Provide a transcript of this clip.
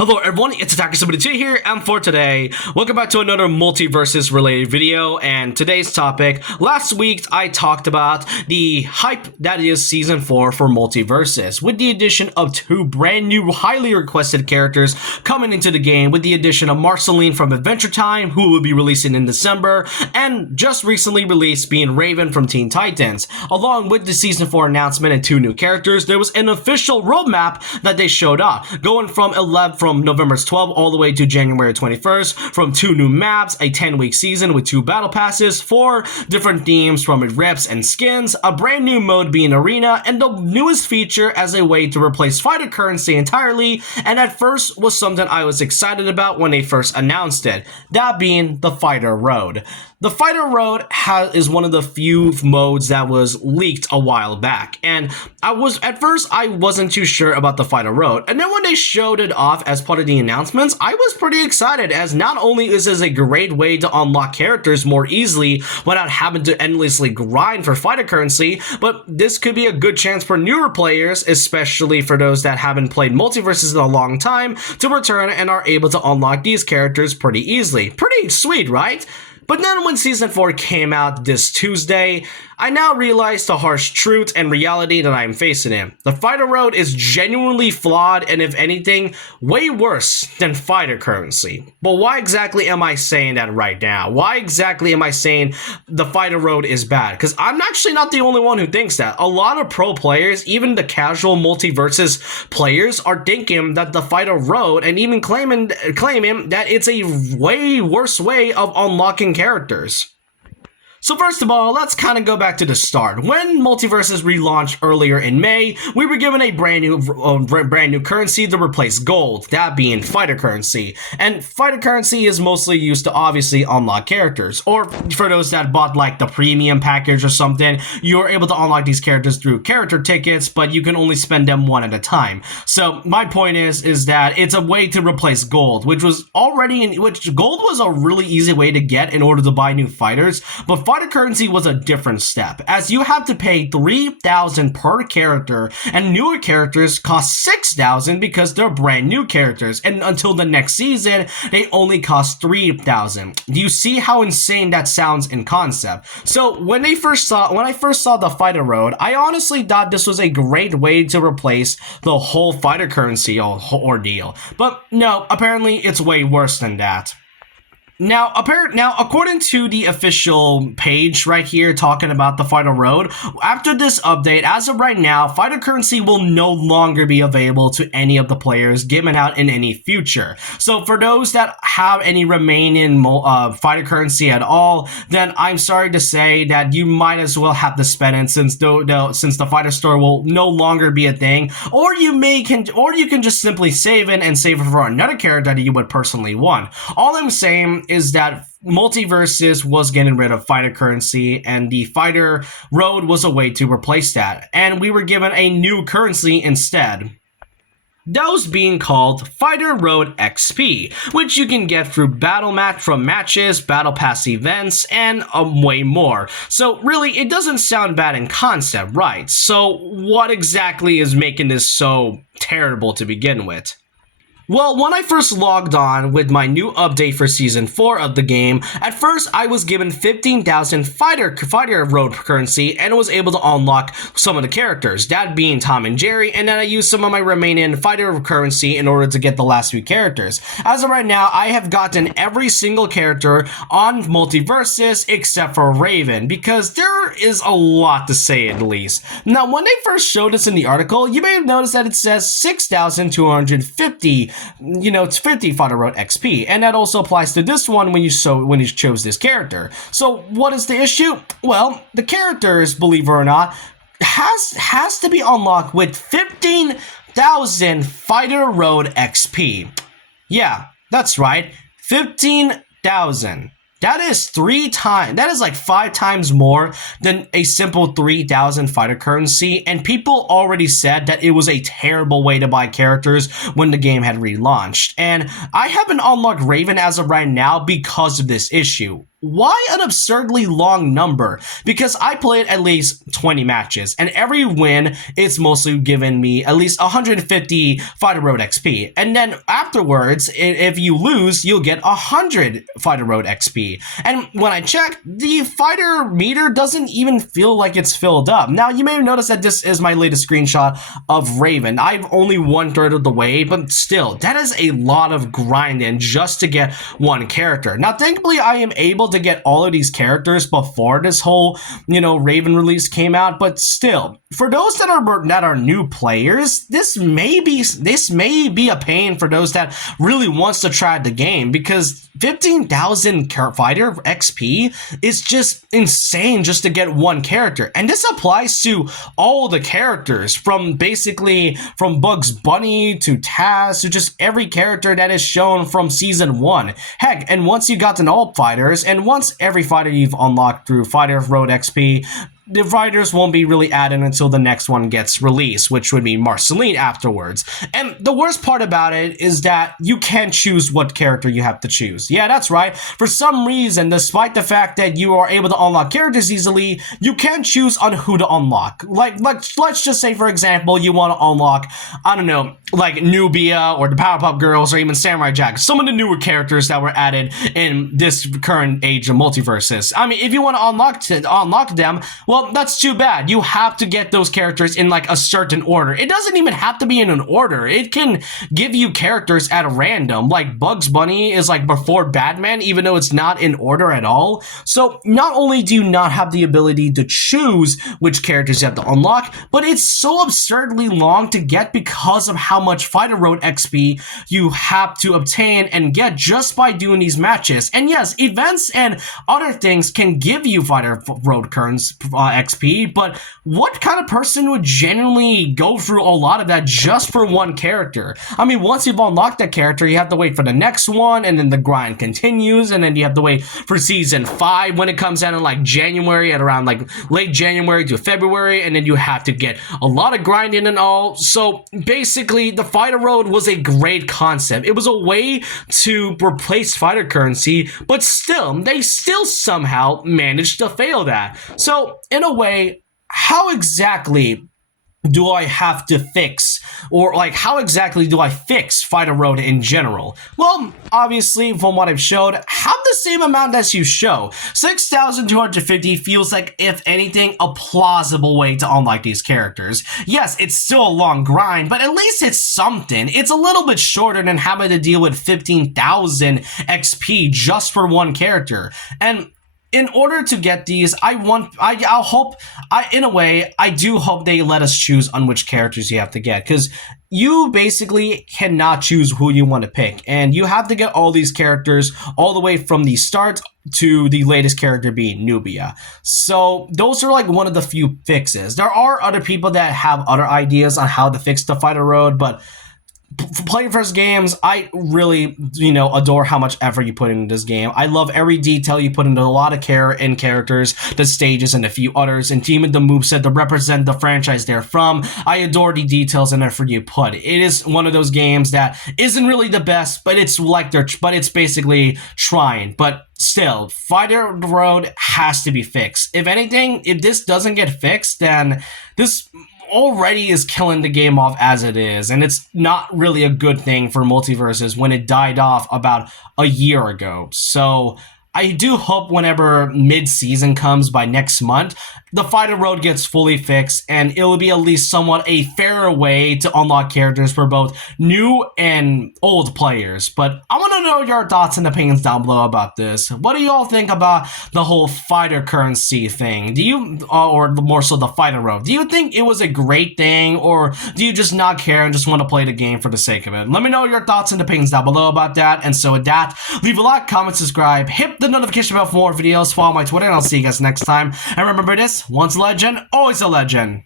Hello everyone, it's Attacker72 here, and for today, welcome back to another Multiversus related video. And today's topic, last week I talked about the hype that is Season 4 for Multiversus, with the addition of two brand new highly requested characters coming into the game, with the addition of Marceline from Adventure Time, who will be releasing in December, and just recently released being Raven from Teen Titans. Along with the Season 4 announcement and two new characters, there was an official roadmap that they showed up, going from November 12th all the way to January 21st, from two new maps, a 10-week season with two battle passes, 4 different themes from reps and skins, a brand new mode being Arena, and the newest feature as a way to replace fighter currency entirely, and at first was something I was excited about when they first announced it, that being the Fighter Road. The Fighter Road is one of the few modes that was leaked a while back, and at first I wasn't too sure about the Fighter Road, and then when they showed it off as part of the announcements, I was pretty excited, as not only is this a great way to unlock characters more easily without having to endlessly grind for fighter currency, but this could be a good chance for newer players, especially for those that haven't played Multiversus in a long time, to return and are able to unlock these characters pretty easily. Pretty sweet, right? But then when Season 4 came out this Tuesday, I now realize the harsh truth and reality that I am facing in. The Fighter Road is genuinely flawed, and if anything, way worse than fighter currency. But why exactly am I saying that right now? Why exactly am I saying the Fighter Road is bad? Because I'm actually not the only one who thinks that. A lot of pro players, even the casual Multiversus players, are thinking that the Fighter Road, and even claiming that it's a way worse way of unlocking characters. So first of all, let's kind of go back to the start. When Multiversus relaunched earlier in May, we were given a brand new currency to replace gold, that being fighter currency. And fighter currency is mostly used to obviously unlock characters, or for those that bought like the premium package or something, you're able to unlock these characters through character tickets, but you can only spend them one at a time. So my point is that it's a way to replace gold, which gold was a really easy way to get in order to buy new fighters, but fighter currency was a different step, as you have to pay $3,000 per character, and newer characters cost $6,000 because they're brand new characters, and until the next season, they only cost $3,000. Do you see how insane that sounds in concept? So when I first saw the Fighter Road, I honestly thought this was a great way to replace the whole fighter currency ordeal, but no, apparently it's way worse than that. Now, according to the official page right here talking about the Fighter Road, after this update, as of right now, fighter currency will no longer be available to any of the players given out in any future. So for those that have any remaining fighter currency at all, then I'm sorry to say that you might as well have to spend it, since the fighter store will no longer be a thing, or you can just simply save it and save it for another character that you would personally want. All I'm saying is that Multiversus was getting rid of fighter currency, and the Fighter Road was a way to replace that, and we were given a new currency instead. Those being called Fighter Road XP, which you can get through matches, battle pass events, and way more. So really, it doesn't sound bad in concept, right? So what exactly is making this so terrible to begin with? Well, when I first logged on with my new update for Season 4 of the game, at first I was given 15,000 Fighter Road currency and was able to unlock some of the characters, that being Tom and Jerry, and then I used some of my remaining fighter currency in order to get the last few characters. As of right now, I have gotten every single character on Multiversus except for Raven, because there is a lot to say at least. Now, when they first showed us in the article, you may have noticed that it says 6,250 it's 50 Fighter Road XP, and that also applies to this one when you chose this character. So what is the issue? Well, the characters, believe it or not, has to be unlocked with 15,000 Fighter Road XP. Yeah, that's right, 15,000. That is like 5 times more than a simple 3,000 fighter currency, and people already said that it was a terrible way to buy characters when the game had relaunched. And I haven't unlocked Raven as of right now because of this issue. why an absurdly long number? Because I played at least 20 matches, and every win it's mostly given me at least 150 Fighter Road XP. And then afterwards, if you lose, you'll get 100 Fighter Road XP. And when I checked, the fighter meter doesn't even feel like it's filled up. Now, you may have noticed that this is my latest screenshot of Raven. I've only 1/3 of the way, but still, that is a lot of grinding just to get one character. Now, thankfully, I am able to get all of these characters before this whole, Raven release came out, but still, for those that are new players, this may be a pain for those that really wants to try the game, because 15,000 fighter XP is just insane just to get one character. And this applies to all the characters, from Bugs Bunny to Taz to just every character that is shown from season 1. Heck, and once you got to know all fighters, and once every fighter you've unlocked through Fighter Road XP, the fighters won't be really added until the next one gets released, which would be Marceline afterwards. And the worst part about it is that you can't choose what character you have to choose. Yeah, that's right. For some reason, despite the fact that you are able to unlock characters easily, you can't choose on who to unlock. Like let's just say, for example, you want to unlock, I don't know, like Nubia or the Powerpuff Girls or even Samurai Jack, some of the newer characters that were added in this current age of Multiversus. I mean, if you want to unlock them, well, that's too bad. You have to get those characters in like a certain order. It doesn't even have to be in an order. It can give you characters at random. Like Bugs Bunny is like before Batman, even though it's not in order at all. So not only do you not have the ability to choose which characters you have to unlock, but it's so absurdly long to get because of how much Fighter Road XP you have to obtain and get just by doing these matches. And yes, events and other things can give you Fighter Road currents, XP, but what kind of person would genuinely go through a lot of that just for one character? I mean, once you've unlocked that character, you have to wait for the next one, and then the grind continues, and then you have to wait for season 5 when it comes out in like January, at around like late January to February, and then you have to get a lot of grinding and all. So basically, the Fighter Road was a great concept. It was a way to replace fighter currency, but still, they still somehow managed to fail that. So in a way, how exactly do I have to fix, or like how exactly do I fix Fighter Road in general? Well, obviously, from what I've showed, have the same amount as you show. 6,250 feels like, if anything, a plausible way to unlock these characters. Yes, it's still a long grind, but at least it's something. It's a little bit shorter than having to deal with 15,000 XP just for one character. And in order to get these, I do hope they let us choose on which characters you have to get, because you basically cannot choose who you want to pick, and you have to get all these characters all the way from the start to the latest character being Nubia. So those are like one of the few fixes. There are other people that have other ideas on how to fix the Fighter Road, but for playing first games, I really, adore how much effort you put into this game. I love every detail you put into a lot of care in characters, the stages, and a few others, and even the moveset to represent the franchise they're from. I adore the details and effort you put. It is one of those games that isn't really the best, but it's basically trying. But still, Fighter Road has to be fixed. If anything, if this doesn't get fixed, then this already is killing the game off as it is, and it's not really a good thing for Multiversus when it died off about a year ago. So I do hope whenever mid-season comes by next month, the Fighter Road gets fully fixed, and it will be at least somewhat a fairer way to unlock characters for both new and old players. But I want to know your thoughts and opinions down below about this. What do you all think about the whole fighter currency thing? Do you, or more so the Fighter Road, do you think it was a great thing, or do you just not care and just want to play the game for the sake of it? Let me know your thoughts and opinions down below about that. And so with that, leave a like, comment, subscribe, hit the notification bell for more videos, follow my Twitter, and I'll see you guys next time. And remember this, once a legend, always a legend.